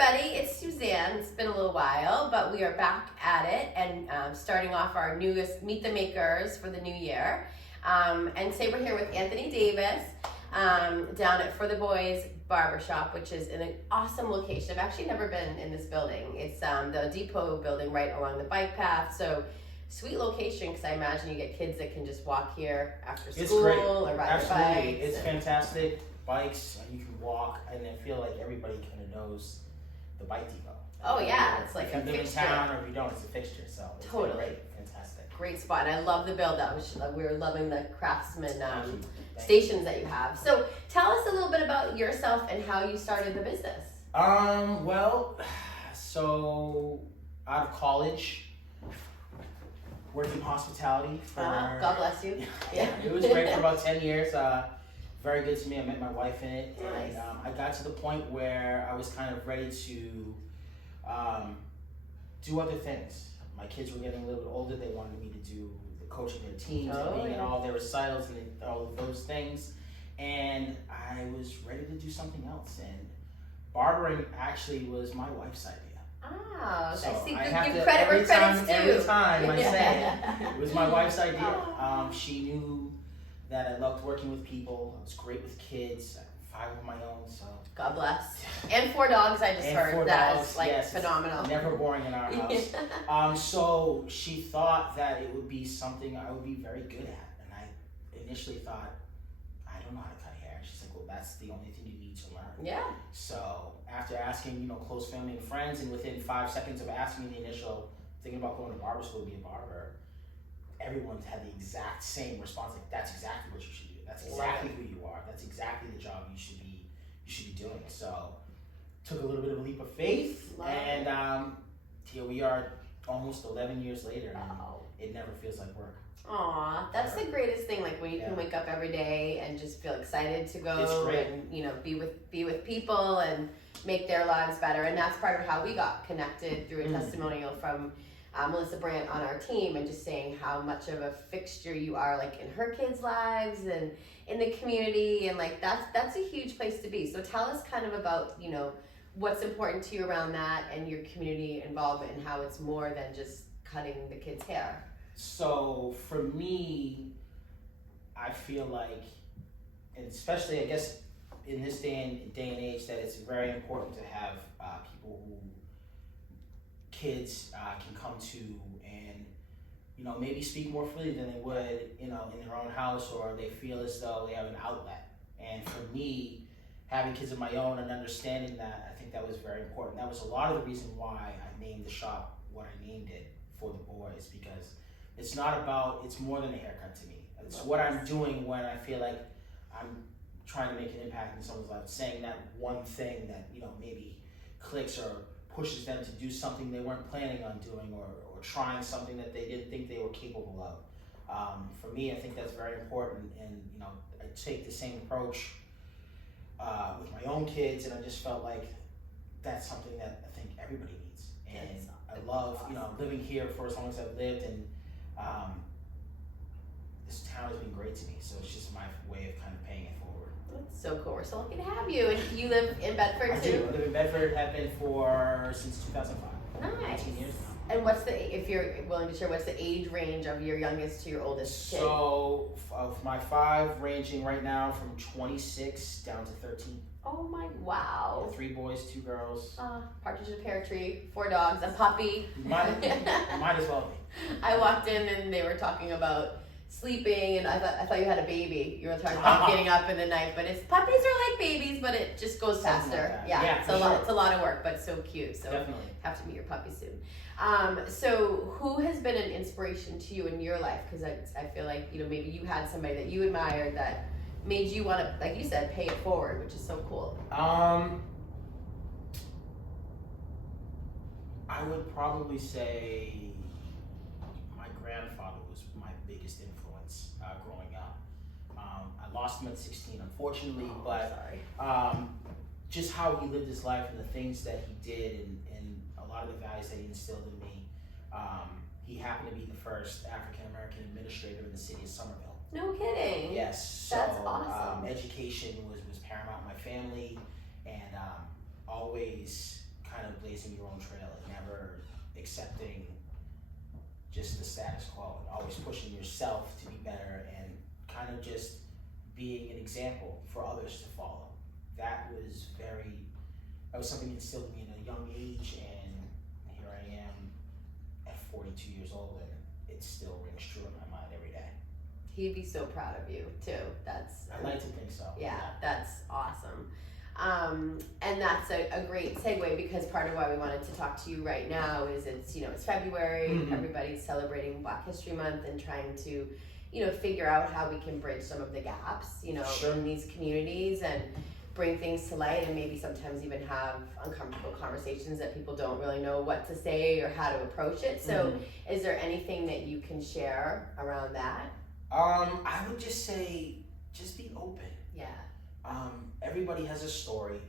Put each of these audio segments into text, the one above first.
everybody, it's Suzanne. It's been a little while, but we are back at it and starting off our newest Meet the Makers for the new year. And today we're here with Anthony Davis down at For the Boyz Barbershop, which is in an awesome location. I've actually never been in this building. It's the depot building right along the bike path. So sweet location, because I imagine you get kids that can just walk here after school or ride their bikes. It's fantastic. Bikes, you can walk, and I feel like everybody kind of knows the bike depot. Oh yeah, it's like if you live in town, or if you don't, it's a fixture. So it's totally great, fantastic. Great spot. And I love the build out. We were loving the craftsman stations that you have. So tell us a little bit about yourself and how you started the business. Well, so out of college, worked in hospitality for. God bless you. Yeah, it was great for about 10 years. Very good to me. I met my wife in it, nice. And I got to the point where I was kind of ready to do other things. My kids were getting a little bit older. They wanted me to do the coaching their teams and being at all their recitals and all of those things. And I was ready to do something else. And barbering actually was my wife's idea. Oh, so I see. I have give to, credit where credit's due. Every time I say it was my wife's idea. She knew that I loved working with people. I was great with kids. I have 5 of my own, so. God bless. And 4 dogs, I just heard. That is like phenomenal. Never boring in our house. So she thought that it would be something I would be very good at. And I initially thought, I don't know how to cut hair. She's like, well, that's the only thing you need to learn. Yeah. So after asking, close family and friends, and within 5 seconds of asking the initial, thinking about going to barber school to be a barber, everyone's had the exact same response. Like, that's exactly what you should do. That's exactly who you are. That's exactly the job you should be doing. So took a little bit of a leap of faith, and here we are almost 11 years later, and it never feels like work. Aw, that's the greatest thing. Like when you can wake up every day and just feel excited to go and be with people and make their lives better. And that's part of how we got connected through a testimonial from Melissa Brandt on our team, and just saying how much of a fixture you are, like in her kids' lives and in the community, and like that's a huge place to be. So tell us kind of about what's important to you around that and your community involvement, and how it's more than just cutting the kids' hair. So for me, I feel like, and especially I guess in this day and age, that it's very important to have people who kids can come to and maybe speak more freely than they would in their own house, or they feel as though they have an outlet. And for me, having kids of my own and understanding that, I think that was very important. That was a lot of the reason why I named the shop what I named it, For the Boyz, because it's more than a haircut to me. It's what I'm doing when I feel like I'm trying to make an impact in someone's life, saying that one thing that maybe clicks or pushes them to do something they weren't planning on doing, or trying something that they didn't think they were capable of. For me, I think that's very important, and I take the same approach with my own kids, and I just felt like that's something that I think everybody needs. And I love living here for as long as I've lived, and this town has been great to me, so it's just my way of kind of paying it forward. That's so cool. We're so lucky to have you. And you live in Bedford too? I live in Bedford, have been since 2005. Nice. 18 years now. And if you're willing to share, what's the age range of your youngest to your oldest kid? So of my 5, ranging right now from 26 down to 13. Oh my, wow. 3 boys, 2 girls. Partridge in a pear tree, 4 dogs, a puppy. Might as well be. I walked in and they were talking about sleeping, and I thought you had a baby. You were talking about getting up in the night, but puppies are like babies, but it just goes faster. Like yeah, it's a lot of work, but it's so cute. So definitely have to meet your puppy soon. So who has been an inspiration to you in your life? Because I feel like maybe you had somebody that you admired that made you want to, like you said, pay it forward, which is so cool. I would probably say my grandfather was my biggest influence growing up. I lost him at 16, unfortunately, but just how he lived his life and the things that he did, and a lot of the values that he instilled in me. He happened to be the first African-American administrator in the city of Somerville. No kidding. Yes. So, that's awesome. Education was paramount in my family, and always kind blazing your own trail, like never accepting just the status quo, and always pushing yourself to be better, and kind of just being an example for others to follow. That was something instilled in me at a young age, and here I am at 42 years old, and it still rings true in my mind every day. He'd be so proud of you too. I'd like to think so. Yeah, that's awesome. And that's a great segue, because part of why we wanted to talk to you right now is it's February, Mm-hmm. Everybody's celebrating Black History Month and trying to, figure out how we can bridge some of the gaps, Sure. in these communities and bring things to light, and maybe sometimes even have uncomfortable conversations that people don't really know what to say or how to approach it. So is there anything that you can share around that? I would just say, just be open. Yeah. Everybody has a story,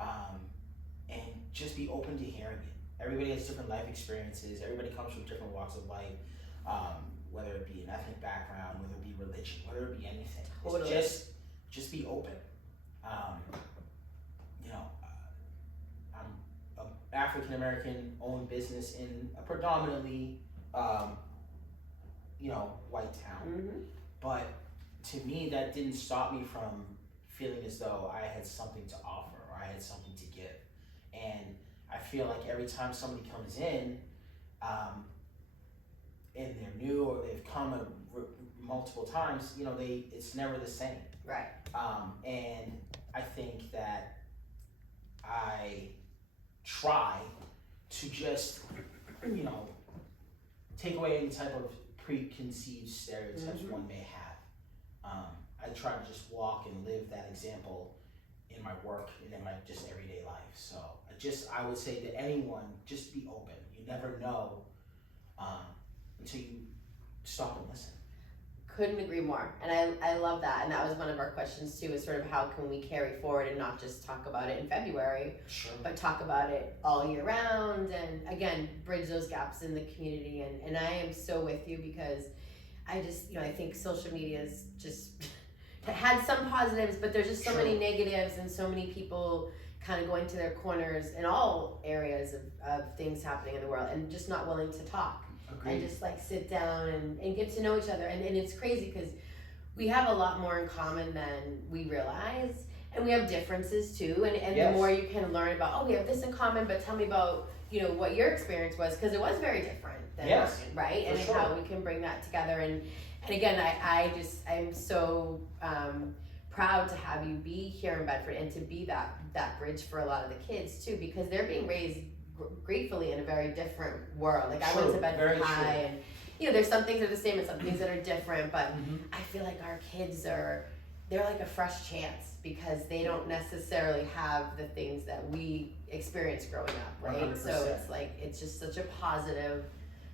and just be open to hearing it. Everybody has different life experiences. Everybody comes from different walks of life, whether it be an ethnic background, whether it be religion, whether it be anything. Totally. It's just be open. I'm an African American owned business in a predominantly, white town. Mm-hmm. But to me, that didn't stop me from feeling as though I had something to offer, or I had something to give. And I feel like every time somebody comes in, and they're new, or they've come multiple times, it's never the same. Right. And I think that I try to just, take away any type of preconceived stereotypes one may have. I try to just walk and live that example in my work and in my just everyday life. So I would say to anyone, just be open. You never know until you stop and listen. Couldn't agree more. And I love that. And that was one of our questions too, is sort of how can we carry forward and not just talk about it in February, Sure. but talk about it all year round, and again, bridge those gaps in the community. And I am so with you, because I just, I think social media is just had some positives, but there's just so many negatives, and so many people kind of going to their corners in all areas of things happening in the world, and just not willing to talk. Agreed. And just like sit down and get to know each other. And it's crazy, because we have a lot more in common than we realize, and we have differences too. And Yes. The more you can learn about, we have this in common, but tell me about, what your experience was, because it was very different than mine, right? And sure. how we can bring that together. And again, I'm so proud to have you be here in Bedford, and to be that bridge for a lot of the kids too, because they're being raised gratefully in a very different world. Like I went to Bedford High, and there's some things that are the same and some things that are different, but I feel like our kids they're like a fresh chance, because they don't necessarily have the things that we experienced growing up, right? 100%. So it's just such a positive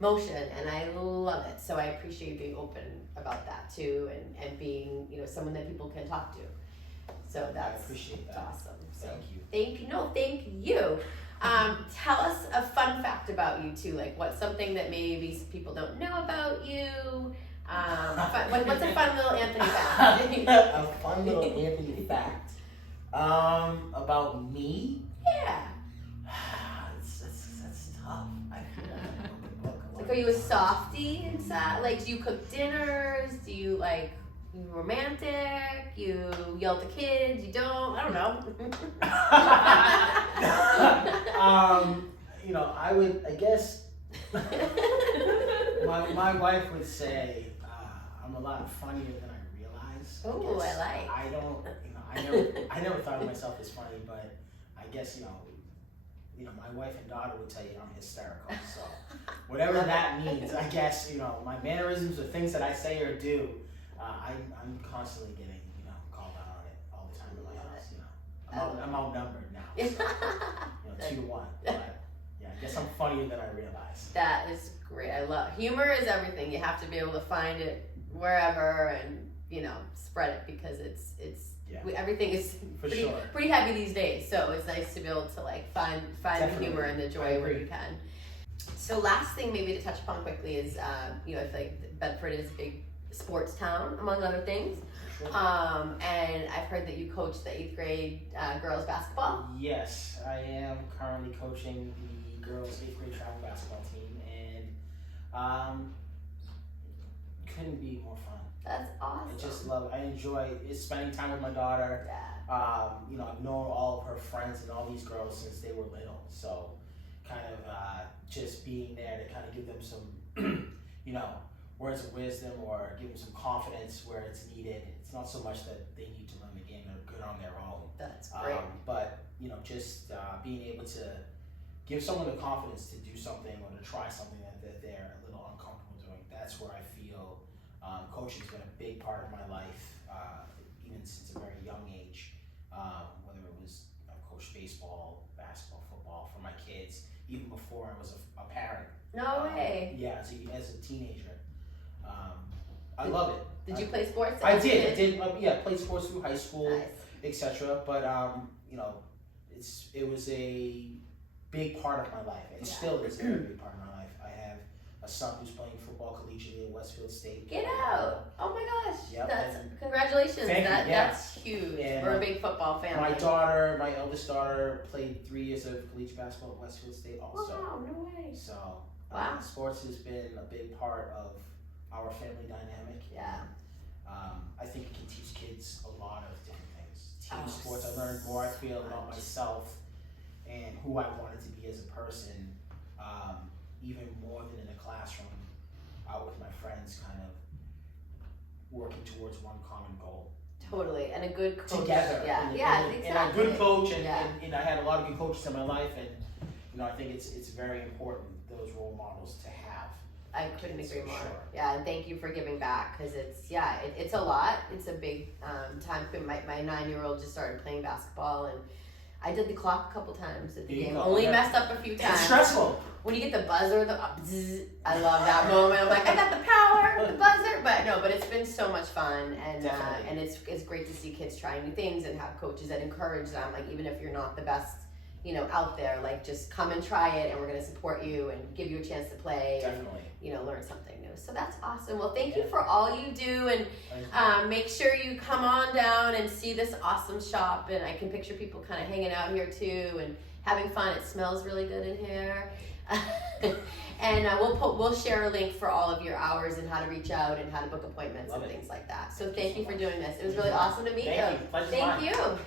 motion, and I love it. So I appreciate you being open about that too, and being someone that people can talk to. So I appreciate that. Awesome. So Thank you. Thank you. Tell us a fun fact about you too, like what's something that maybe people don't know about you. What's a fun little Anthony fact? A fun little Anthony fact about me. Yeah. That's tough. I feel Like, are you a softie inside? Like, do you cook dinners? Do you you romantic? You yell at the kids? You don't? I don't know. I guess my wife would say I'm a lot funnier than I realize. Oh, I like. I don't, I never thought of myself as funny, but I guess, my wife and daughter would tell you I'm hysterical. So whatever that means, I guess, my mannerisms or things that I say or do, I'm constantly getting, called out on it all the time in my house. I'm outnumbered now. So, 2-1. But yeah, I guess I'm funnier than I realize. That is great. I love humor is everything. You have to be able to find it wherever and spread it, because everything is pretty heavy these days. So it's nice to be able to find the humor and the joy where you can. So last thing maybe to touch upon quickly is I feel like Bedford is a big sports town, among other things. Sure. And I've heard that you coach the 8th grade girls basketball. Yes, I am currently currently coaching the girls' 8th grade travel basketball team, and couldn't be more fun. That's awesome. I just love it. I enjoy spending time with my daughter. Yeah. You know, I've known all of her friends and all these girls since they were little, so kind of just being there to kind of give them some, you know, words of wisdom or give them some confidence where it's needed. It's not so much that they need to learn the game; they're good on their own. That's great. But you know, just being able to give someone the confidence to do something or to try something that they're a little uncomfortable doing. That's where I feel coaching's been a big part of my life, even since a very young age. Whether it was I've coached baseball, basketball, football for my kids, even before I was a parent. No way. Yeah, as a teenager. I love it. Did you play sports? I did. Played sports through high school, Nice. etc. But you know, it was a big part of my life. It still is a very big part of my life. I have a son who's playing football collegiately at Westfield State. Get out! Oh my gosh! Yep. That's congratulations. Thank you, yeah. That's huge. And We're a big football family. My eldest daughter, played 3 years of collegiate basketball at Westfield State also. Wow! No way. So Wow. sports has been a big part of our family dynamic. Yeah. I think it can teach kids a lot of different things. Team Oh, sports, I learned more, I feel, about myself and who I wanted to be as a person, even more than in the classroom, out with my friends, kind of working towards one common goal. Totally, and a good coach. Together. Yeah, exactly. And a good coach, and I had a lot of good coaches in my life, and you know, I think it's very important, those role models to have. I couldn't agree more. Sure. Yeah, and thank you for giving back because it's a lot. It's a big time. My 9-year-old just started playing basketball, and I did the clock a couple times at the game. Only messed up a few times. It's stressful. When you get the buzzer, bzzz, I love that moment. I'm like, I got the power, the buzzer. But it's been so much fun, and it's great to see kids trying new things and have coaches that encourage them. Like even if you're not the best, you know, out there, like just come and try it, and we're gonna support you and give you a chance to play. Definitely. And, you know, learn something new. So that's awesome. Well, thank you for all you do, and make sure you come on down and see this awesome shop. And I can picture people kind of hanging out here too and having fun. It smells really good in here. And we'll share a link for all of your hours and how to reach out and how to book appointments and things like that. So thank you for doing this. It was really awesome to meet you. Thank you. Thank you.